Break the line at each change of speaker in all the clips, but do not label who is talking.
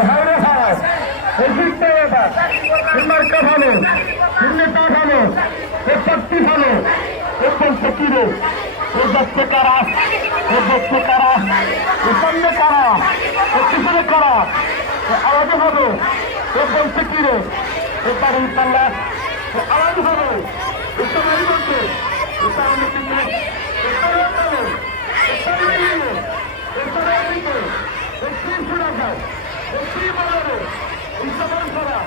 হাওড়া হাওয়ায় এই জিততে এবার মার্কা ভালো নেতা ভালো এর শক্তি ভালো এর বলছে কি রে এর দেখছে কারা এর দেখছে কারা এর সামনে কারা এর পিছনে কারা আওয়াজে হবে এর বলছে এর হবে এর তো বলছে Eski yılları, İslam Ankara,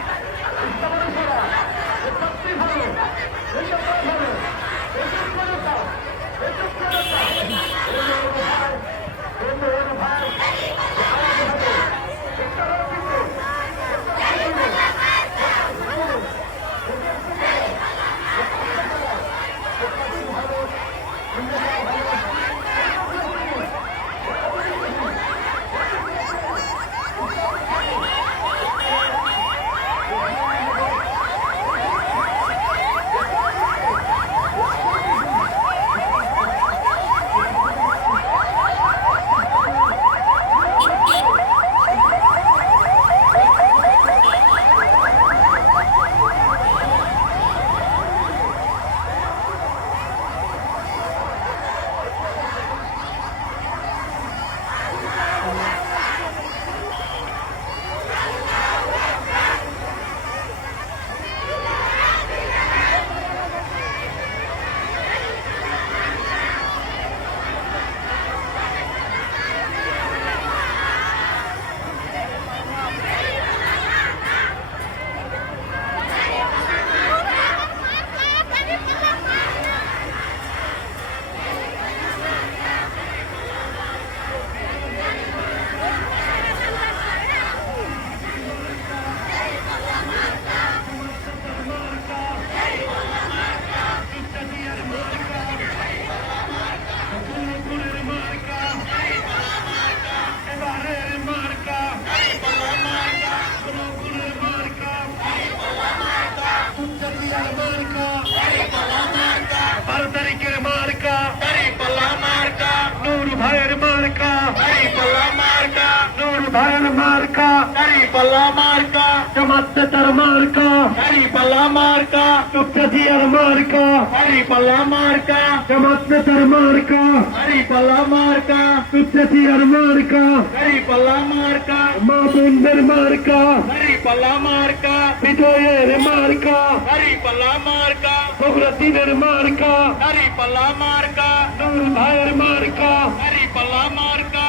मारका।
हरी बल्ला मार्का।
चमत्ते तर मार्का।
करी बल्ला मार्का।
चुपचियर मार्का।
हरी बल्ला मार्का।
चमत्ते तर मार्का।
करी बल्ला मार्का।
चुपचियर मार्का।
करी बल्ला मार्का।
माँ बुंदर मार्का।
करी बल्ला मार्का।
विजयर मार्का।
करी बल्ला मार्का।
सुब्रतीर मार्का।
हरी बल्ला मार्का।
दूर भायर मार्का।
हरी बल्ला मार्का।